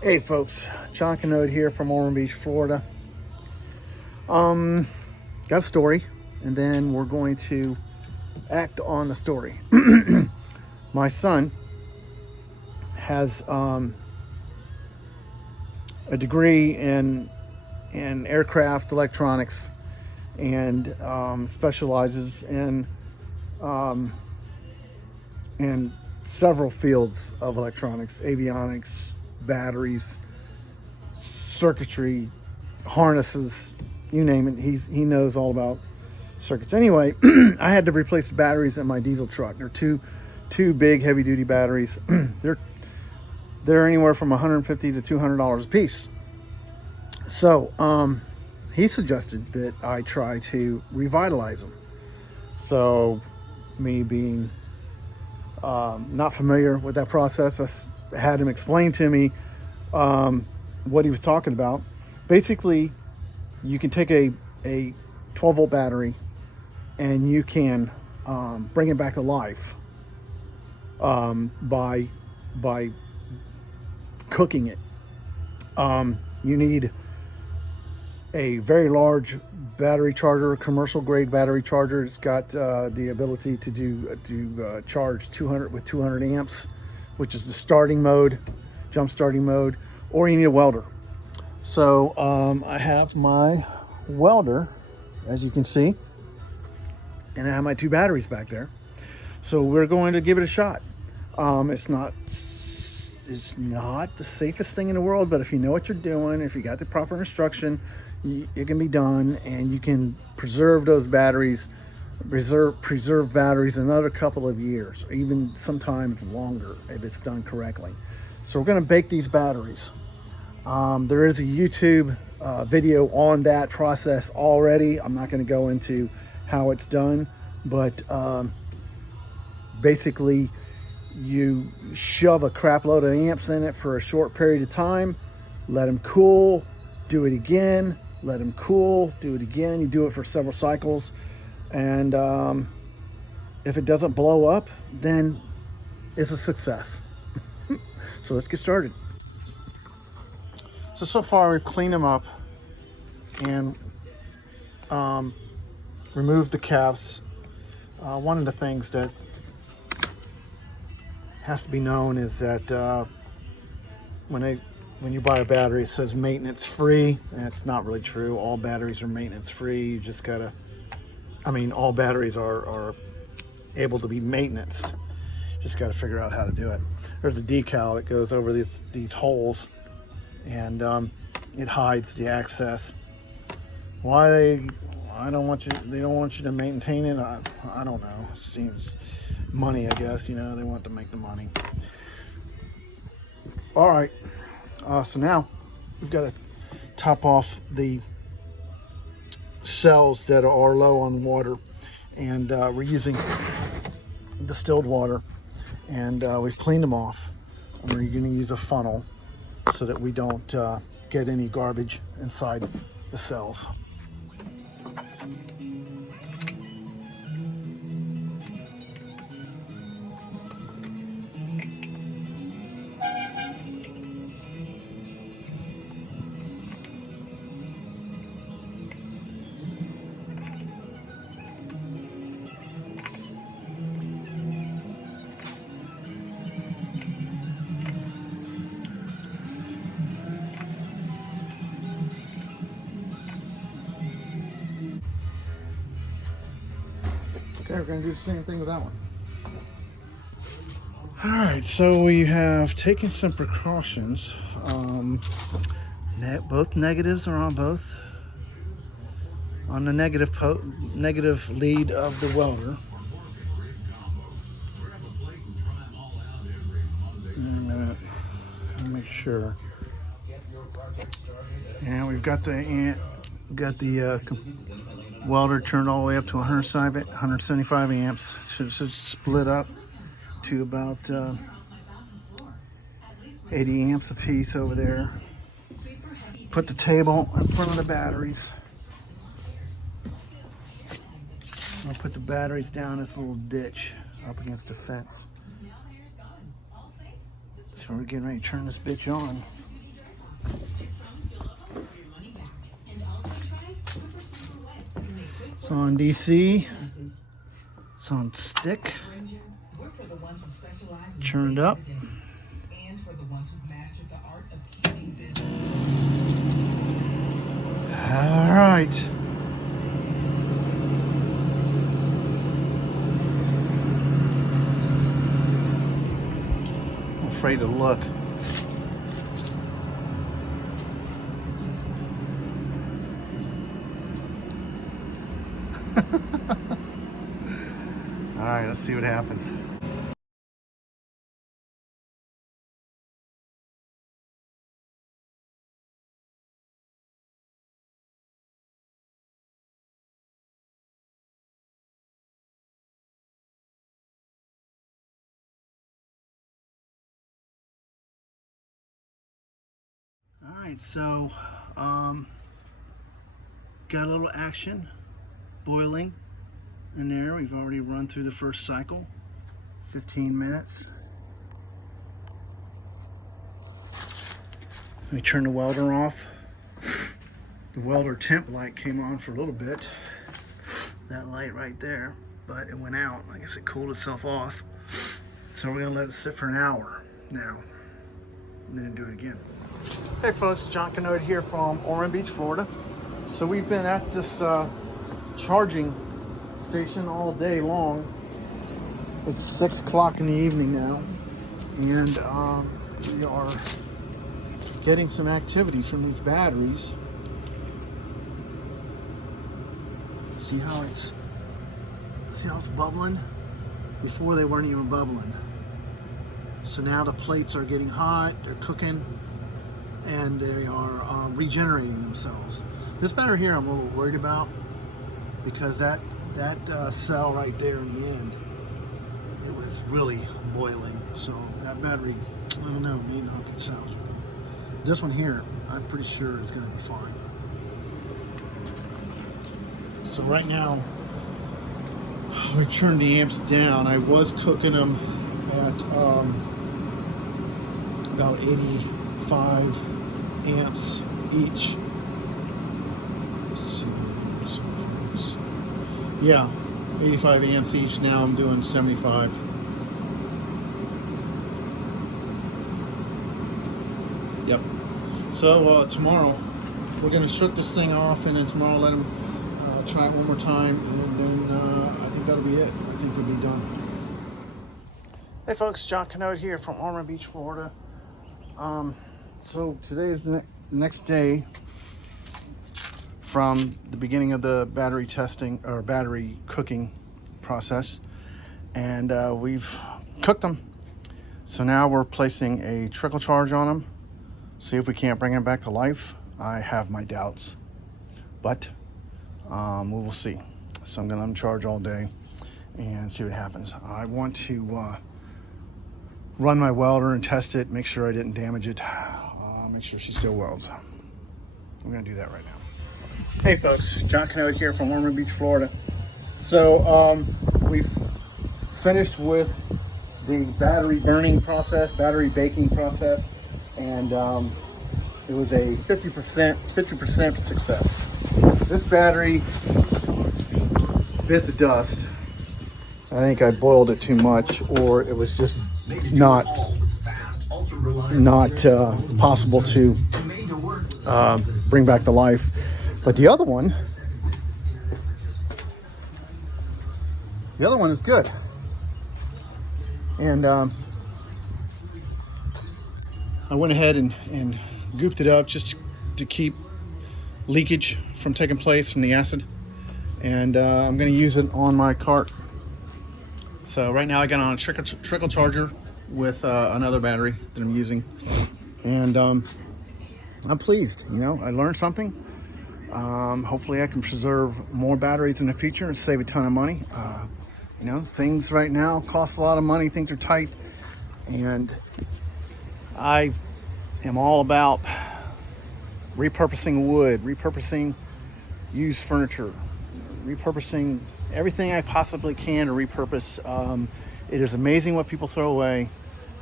Hey folks, John Canode here from Ormond Beach, Florida. Got a story, and then we're going to act on the story. My son has a degree in aircraft electronics and specializes in several fields of electronics, avionics, batteries, circuitry, harnesses, you name it. He knows all about circuits. Anyway, I had to replace the batteries in my diesel truck. They're two big heavy duty batteries. they're anywhere from $150 to $200 a piece. So he suggested that I try to revitalize them. So me being not familiar with that process, I had him explain to me what he was talking about. Basically, you can take a 12 volt battery and you can bring it back to life by cooking it. You need a very large battery charger, commercial grade battery charger. It's got the ability to charge 200 amps, which is the starting mode, jump starting mode, or you need a welder. So I have my welder, as you can see, and I have my two batteries back there. So we're going to give it a shot. It's not the safest thing in the world, but if you know what you're doing, if you got the proper instruction, it can be done, and you can preserve those batteries, preserve batteries another couple of years, or even sometimes longer if it's done correctly. So we're going to bake these batteries. There is a YouTube video on that process already. I'm not going to go into how it's done, but basically you shove a crap load of amps in it for a short period of time, let them cool, do it again, let them cool, do it again. You do it for several cycles, and if it doesn't blow up, then it's a success. So let's get started. So far we've cleaned them up and removed the caps. One of the things that has to be known is that when you buy a battery, it says maintenance free, and it's not really true. All batteries are maintenance free. You just gotta, all batteries are able to be maintained. Just gotta figure out how to do it. There's a decal that goes over these holes, and it hides the access. Why they don't want you to maintain it, I don't know. It seems money, I guess. They want to make the money. All right, so now we've got to top off the cells that are low on water, and we're using distilled water, and we've cleaned them off, and we're going to use a funnel so that we don't get any garbage inside the cells. Okay, we're going to do the same thing with that one. All right, so we have taken some precautions. Both negatives are on both. On the negative lead of the welder. Let me make sure. And we've got the welder turned all the way up to 175 amps. Should split up to about 80 amps a piece over there. Put the table in front of the batteries. I'll put the batteries down this little ditch up against the fence. So we're getting ready to turn this bitch on. It's on DC. It's on stick. Turned up. All right. I'm afraid to look. All right, let's see what happens. All right, so got a little action boiling in there. We've already run through the first cycle, 15 minutes. Let me turn the welder off. The welder temp light came on for a little bit. That light right there, but it went out. I guess it cooled itself off. So we're gonna let it sit for an hour now, and then do it again. Hey folks, John Canode here from Ormond Beach, Florida. So we've been at this charging station all day long. It's 6 o'clock in the evening now, and we are getting some activity from these batteries. See how it's bubbling? Before they weren't even bubbling. So now the plates are getting hot, they're cooking, and they are regenerating themselves. This battery here I'm a little worried about, because that cell right there in the end, it was really boiling. So that battery, I don't know, maybe not get salvaged. This one here, I'm pretty sure is going to be fine. So right now, we turned the amps down. I was cooking them at about 85 amps each. Let's see. Yeah, 85 amps each. Now I'm doing 75. Yep. So tomorrow we're going to shut this thing off, and then tomorrow let them try it one more time, and then I think that'll be it. I think we'll be done. Hey folks, John Canode here from Ormond Beach, Florida. So today is the next day from the beginning of the battery testing or battery cooking process, and we've cooked them. So now we're placing a trickle charge on them. See if we can't bring them back to life. I have my doubts, but we will see. So I'm gonna let them charge all day and see what happens. I want to run my welder and test it, make sure I didn't damage it, make sure she still welds. I'm gonna do that right now. Hey folks, John Canode here from Ormond Beach, Florida. So we've finished with the battery burning process, battery baking process, and it was a 50% success. This battery bit the dust. I think I boiled it too much, or it was just not possible to bring back to life. But the other one is good. And I went ahead and gooped it up just to keep leakage from taking place from the acid, and I'm going to use it on my cart. So right now I got on a trickle charger with another battery that I'm using, and I'm pleased. You know, I learned something. Hopefully I can preserve more batteries in the future and save a ton of money. You know, things right now cost a lot of money, things are tight, and I am all about repurposing wood, repurposing used furniture, repurposing everything I possibly can to repurpose. It is amazing what people throw away,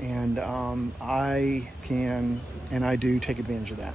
and I can and I do take advantage of that.